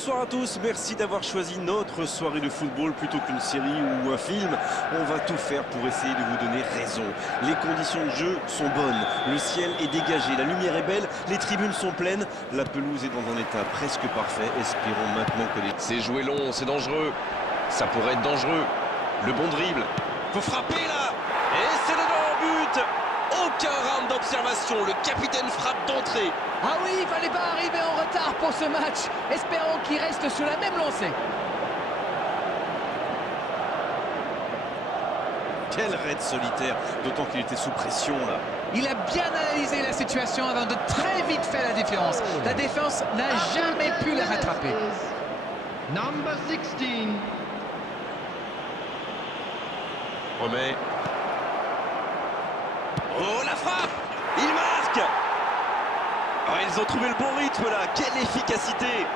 bonsoir à tous, merci d'avoir choisi notre soirée de football plutôt qu'une série ou un film. On va tout faire pour essayer de vous donner raison. Les conditions de jeu sont bonnes, le ciel est dégagé, la lumière est belle, les tribunes sont pleines, la pelouse est dans un état presque parfait. Espérons maintenant que les... C'est joué long, c'est dangereux. Ça pourrait être dangereux. Le bon dribble. Faut frapper là. Et c'est le but. Aucun round d'observation, le capitaine frappe d'entrée. Ah oui, il fallait pas arriver en retard pour ce match. Espérons qu'il reste sur la même lancée. Quel raid solitaire, d'autant qu'il était sous pression là. Il a bien analysé la situation avant de très vite faire la différence. La défense n'a jamais pu la rattraper. Number 16. Remet. Oh la frappe! Il marque! Oh, ils ont trouvé le bon rythme là, quelle efficacité!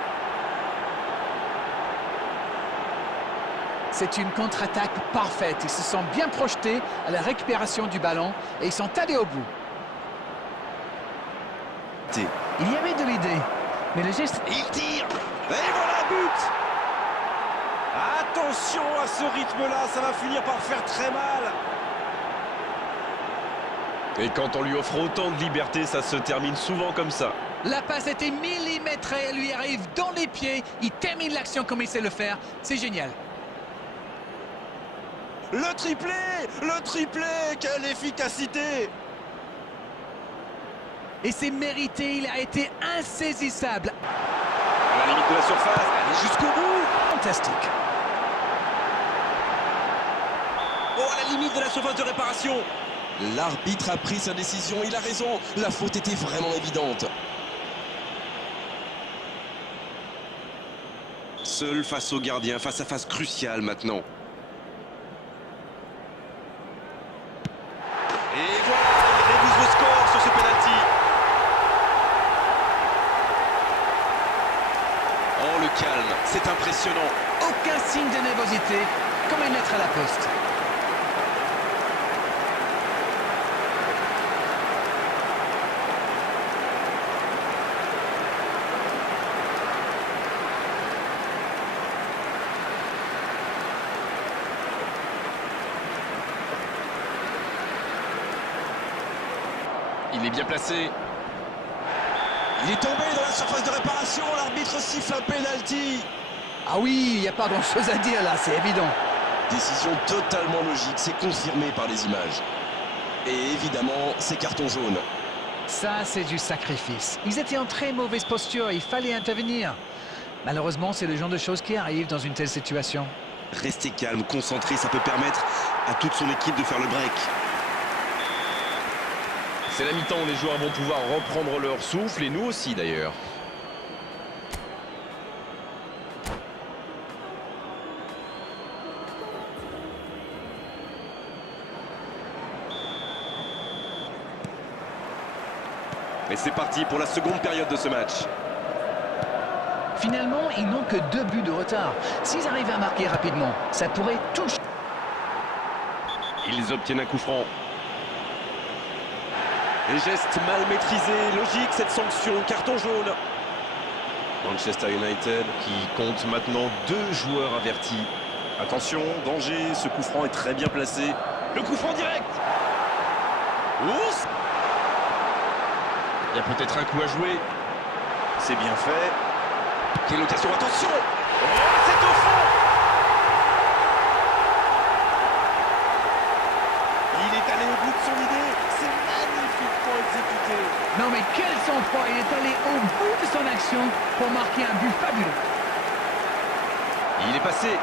C'est une contre-attaque parfaite. Ils se sont bien projetés à la récupération du ballon et ils sont allés au bout. Il y avait de l'idée, mais le geste... Il tire! Et voilà, but! Attention à ce rythme-là, ça va finir par faire très mal. Et quand on lui offre autant de liberté, ça se termine souvent comme ça. La passe était millimétrée, elle lui arrive dans les pieds. Il termine l'action comme il sait le faire. C'est génial. Le triplé! Le triplé! Quelle efficacité! Et c'est mérité, il a été insaisissable. À la limite de la surface, allez jusqu'au bout! Fantastique. Oh, à la limite de la surface de réparation! L'arbitre a pris sa décision, il a raison. La faute était vraiment évidente. Seul face au gardien, face à face crucial maintenant. Et voilà, il réduit le score sur ce penalty. Oh, le calme, c'est impressionnant. Aucun signe de nervosité, comme une lettre à la poste. Il est bien placé. Il est tombé dans la surface de réparation, l'arbitre siffle un penalty. Ah oui, il n'y a pas grand-chose à dire là, c'est évident. Décision totalement logique, c'est confirmé par les images. Et évidemment, c'est carton jaune. Ça, c'est du sacrifice. Ils étaient en très mauvaise posture, il fallait intervenir. Malheureusement, c'est le genre de choses qui arrivent dans une telle situation. Restez calme, concentré, ça peut permettre à toute son équipe de faire le break. C'est la mi-temps où les joueurs vont pouvoir reprendre leur souffle, et nous aussi d'ailleurs. Et c'est parti pour la seconde période de ce match. Finalement, ils n'ont que 2 buts de retard. S'ils arrivent à marquer rapidement, ça pourrait tout... Ils obtiennent un coup franc. Les gestes mal maîtrisés, logique cette sanction, carton jaune. Manchester United Qui compte maintenant 2 joueurs avertis. Attention, danger, ce coup franc est très bien placé. Le coup franc direct. Oups. Il y a peut-être un coup à jouer. C'est bien fait. Quelle occasion, attention! Oh, c'est au fond. Il est allé au bout de son idée. C'est magnifiquement exécuté. Non mais quel sang-froid, il est allé au bout de son action pour marquer un but fabuleux. Il est passé.